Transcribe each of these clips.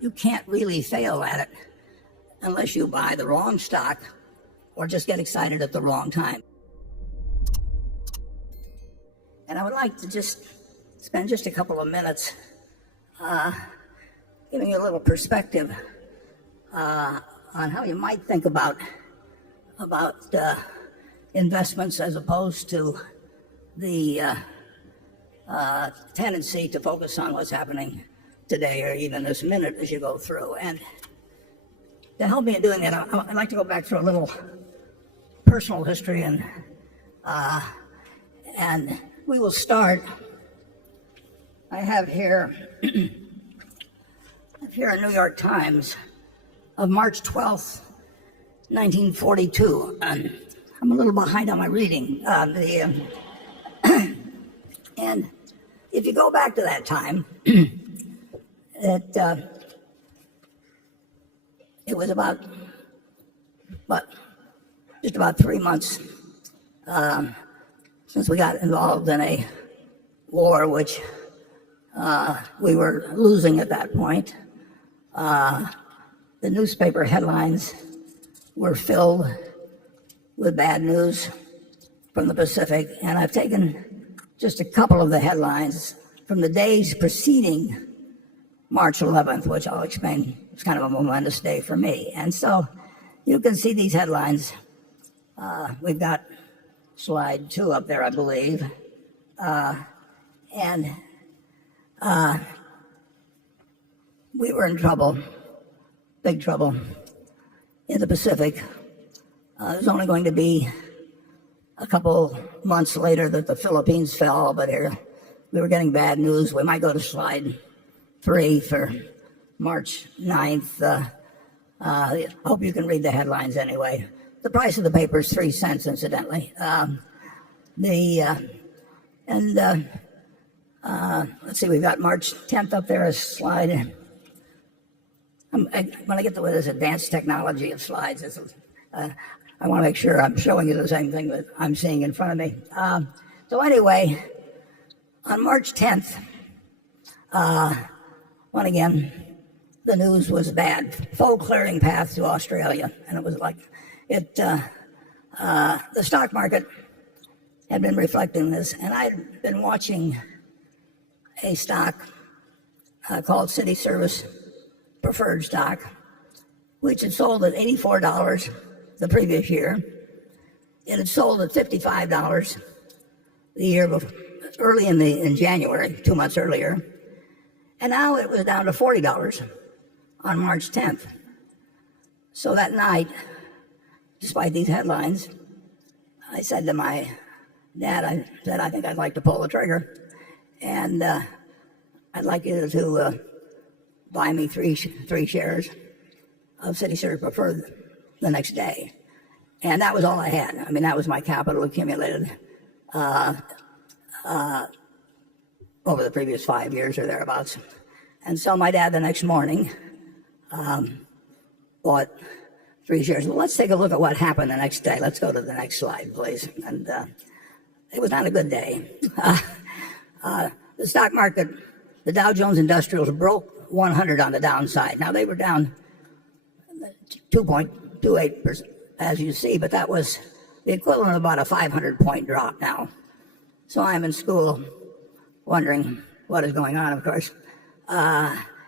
you can't really fail at it unless you buy the wrong stock or just get excited at the wrong time. And I would like to just spend just a couple of minutes giving you a little perspective on how you might think about investments as opposed to the tendency to focus on what's happening today or even this minute as you go through. And to help me in doing that, I'd like to go back through a little personal history, and we will start. I have here a New York Times of March 12th, 1942. I'm a little behind on my reading. And if you go back to that time, it was just about 3 months since we got involved in a war which we were losing at that point. The newspaper headlines were filled with bad news from the Pacific, and I've taken just a couple of the headlines from the days preceding March 11th, which I'll explain. It's kind of a momentous day for me. And so you can see these headlines. We've got slide 2 up there, I believe. And we were in trouble, big trouble, in the Pacific. It was only going to be a couple months later that the Philippines fell, but here we were getting bad news. We might go to slide 3 for March 9th. I hope you can read the headlines anyway. The price of the paper is 3 cents, incidentally. Let's see, we've got March 10th up there as slide. When I get to this advanced technology of slides, I want to make sure I'm showing you the same thing that I'm seeing in front of me. So anyway, on March 10th, when again, the news was bad. Full clearing path to Australia. And it was like, the stock market had been reflecting this. And I'd been watching a stock called City Service Preferred Stock, which had sold at $84 the previous year. It had sold at $55 the year before, early in January, 2 months earlier. And now it was down to $40 on March 10th. So that night, despite these headlines, I said to my dad, I think I'd like to pull the trigger. And I'd like you to buy me three shares of City Service Preferred the next day. And that was all I had. I mean, that was my capital accumulated over the previous 5 years or thereabouts. And so my dad the next morning bought 3 shares. Well, let's take a look at what happened the next day. Let's go to the next slide, please. And it was not a good day. The stock market, the Dow Jones Industrials broke 100 on the downside. Now, they were down 2.28%, as you see, but that was the equivalent of about a 500-point drop now. So I'm in school wondering what is going on, of course.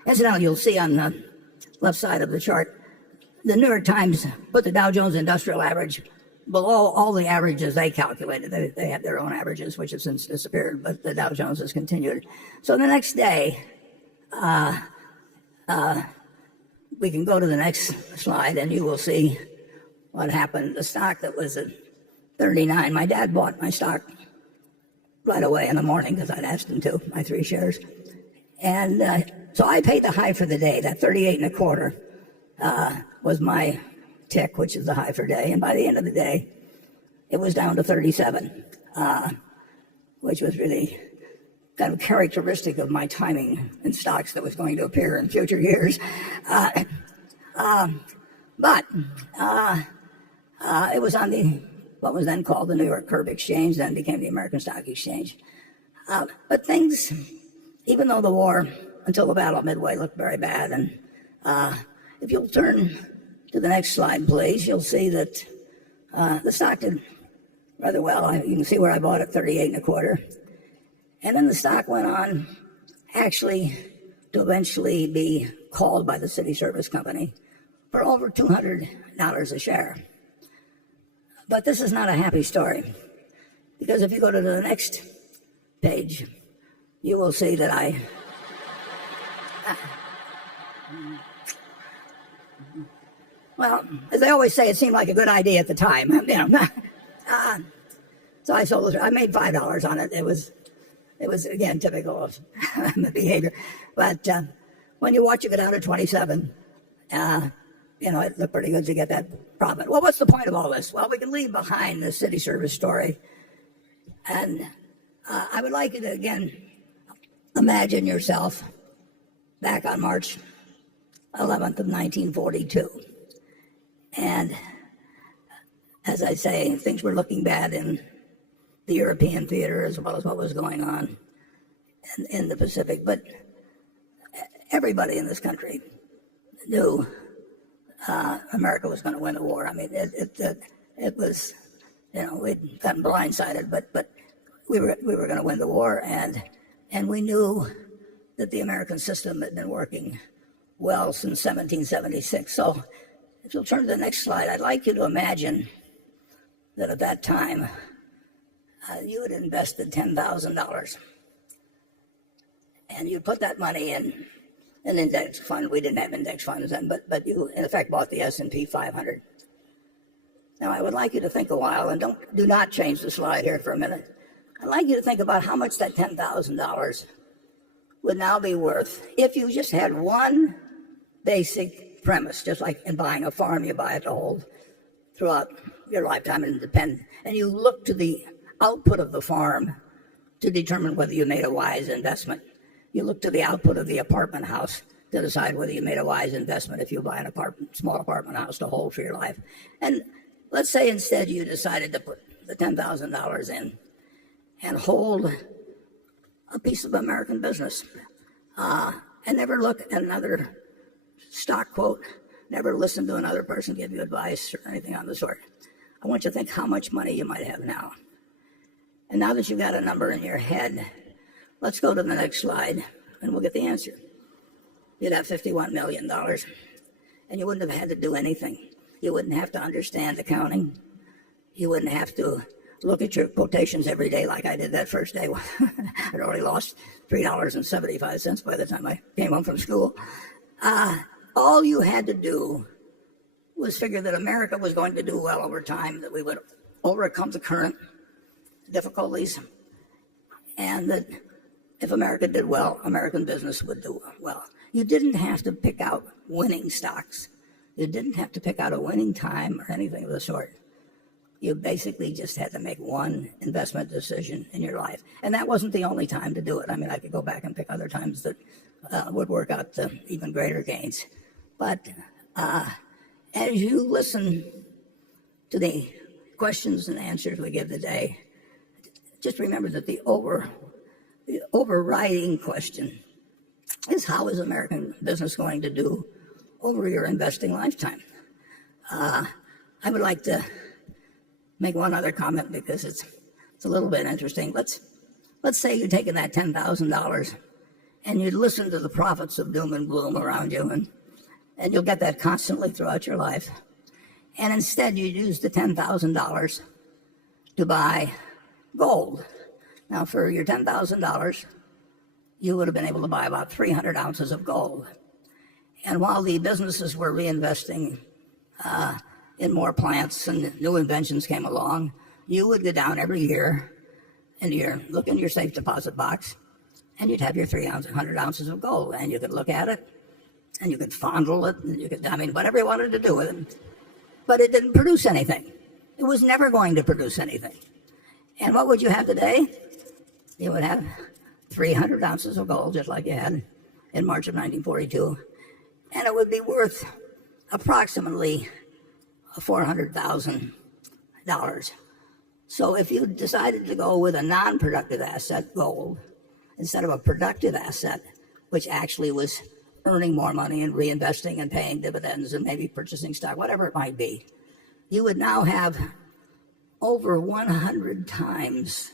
Incidentally, you'll see on the left side of the chart, the New York Times put the Dow Jones Industrial Average below all the averages they calculated. They had their own averages, which have since disappeared, but the Dow Jones has continued. So the next day, we can go to the next slide, and you will see what happened. The stock that was at 39, my dad bought my stock right away in the morning because I'd asked him to, my 3 shares. And so I paid the high for the day. That 38 and a quarter was my tick, which is the high for day. And by the end of the day, it was down to 37, which was really kind of characteristic of my timing in stocks that was going to appear in future years. But it was on what was then called the New York Curb Exchange, then became the American Stock Exchange. But things, even though the war until the Battle of Midway looked very bad, and If you'll turn to the next slide, please, you'll see that the stock did rather well. You can see where I bought it, 38 and a quarter. And then the stock went on actually to eventually be called by the City Service Company for over $200 a share. But this is not a happy story, because if you go to the next page, you will see that well, as they always say, it seemed like a good idea at the time. So I sold it. I made $5 on it. It was again typical of the behavior. But when you watch it go down to 27, it looked pretty good to get that profit. Well, what's the point of all this? Well, we can leave behind the City Service story, and I would like you to again imagine yourself back on March 11th of 1942. And as I say, things were looking bad in the European theater as well as what was going on in the Pacific. But everybody in this country knew America was going to win the war. I mean, it was, we'd gotten blindsided, but we were going to win the war, and we knew that the American system had been working well since 1776. So if you'll turn to the next slide, I'd like you to imagine that at that time, you had invested $10,000, and you put that money in an index fund. We didn't have index funds then, but you in effect bought the S&P 500. Now I would like you to think a while, and do not change the slide here for a minute. I'd like you to think about how much that $10,000 would now be worth if you just had one basic premise, just like in buying a farm, you buy it to hold throughout your lifetime and you look to the output of the farm to determine whether you made a wise investment. You look to the output of the apartment house to decide whether you made a wise investment if you buy an small apartment house to hold for your life. And let's say instead you decided to put the $10,000 in and hold a piece of American business and never look at another stock quote, never listen to another person give you advice or anything of the sort. I want you to think how much money you might have now. And now that you've got a number in your head, let's go to the next slide and we'll get the answer. You'd have $51 million and you wouldn't have had to do anything. You wouldn't have to understand accounting. You wouldn't have to look at your quotations every day like I did that first day. I'd already lost $3.75 by the time I came home from school. All you had to do was figure that America was going to do well over time, that we would overcome the current difficulties, and that if America did well, American business would do well. You didn't have to pick out winning stocks. You didn't have to pick out a winning time or anything of the sort. You basically just had to make one investment decision in your life. And that wasn't the only time to do it. I mean, I could go back and pick other times that would work out to even greater gains. But as you listen to the questions and answers we give today, just remember that the overriding question is, how is American business going to do over your investing lifetime? I would like to make one other comment because it's a little bit interesting. Let's say you're taking that $10,000 and you listen to the prophets of doom and gloom around you, and you'll get that constantly throughout your life. And instead you use the $10,000 to buy gold. Now for your $10,000, you would have been able to buy about 300 ounces of gold. And while the businesses were reinvesting in more plants and new inventions came along, you would go down every year and look in your safe deposit box, and you'd have your 300 ounces of gold, and you could look at it, and you could fondle it, and you could, whatever you wanted to do with it. But it didn't produce anything. It was never going to produce anything. And what would you have today? You would have 300 ounces of gold, just like you had in March of 1942, and it would be worth approximately $400,000. So if you decided to go with a non-productive asset, gold, instead of a productive asset, which actually was earning more money and reinvesting and paying dividends and maybe purchasing stock, whatever it might be, you would now have over 100 times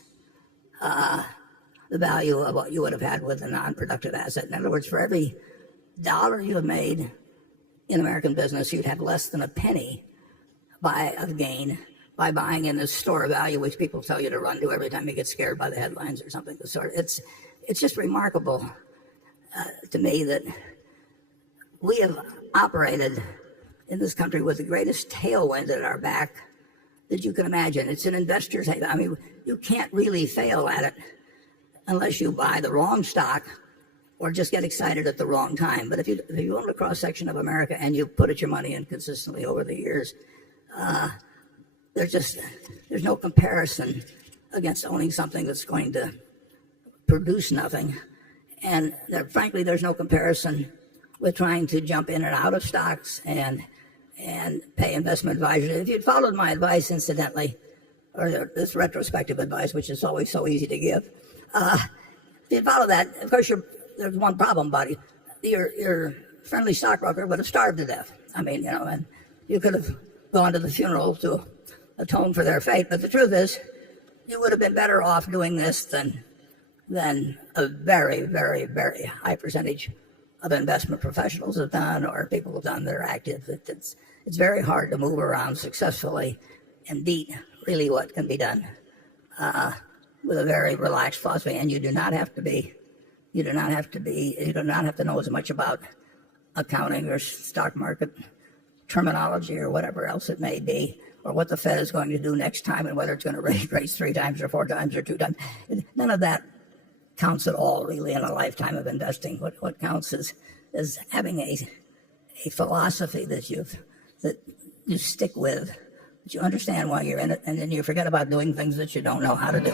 the value of what you would have had with a non-productive asset. In other words, for every dollar you have made in American business, you'd have less than a penny of gain by buying in this store of value, which people tell you to run to every time you get scared by the headlines or something of the sort. It's just remarkable to me that we have operated in this country with the greatest tailwind at our back that you can imagine. It's an investor's haven. I mean, you can't really fail at it unless you buy the wrong stock or just get excited at the wrong time. But if you own a cross-section of America and you put your money in consistently over the years, there's no comparison against owning something that's going to produce nothing. And frankly, there's no comparison with trying to jump in and out of stocks and pay investment advisors. If you'd followed my advice, incidentally, or this retrospective advice, which is always so easy to give, if you'd follow that, of course, there's one problem, buddy. Your friendly stockbroker would have starved to death. I mean, and you could have gone to the funeral to atone for their fate. But the truth is, you would have been better off doing this than a very, very, very high percentage of investment professionals have done, or people have done that are active. It's very hard to move around successfully and beat really what can be done with a very relaxed philosophy. And you do not have to know as much about accounting or stock market terminology or whatever else it may be, or what the Fed is going to do next time and whether it's going to raise rates 3 times or 4 times or 2 times. None of that counts at all, really, in a lifetime of investing. What counts is having a philosophy that you stick with, that you understand why you're in it, and then you forget about doing things that you don't know how to do.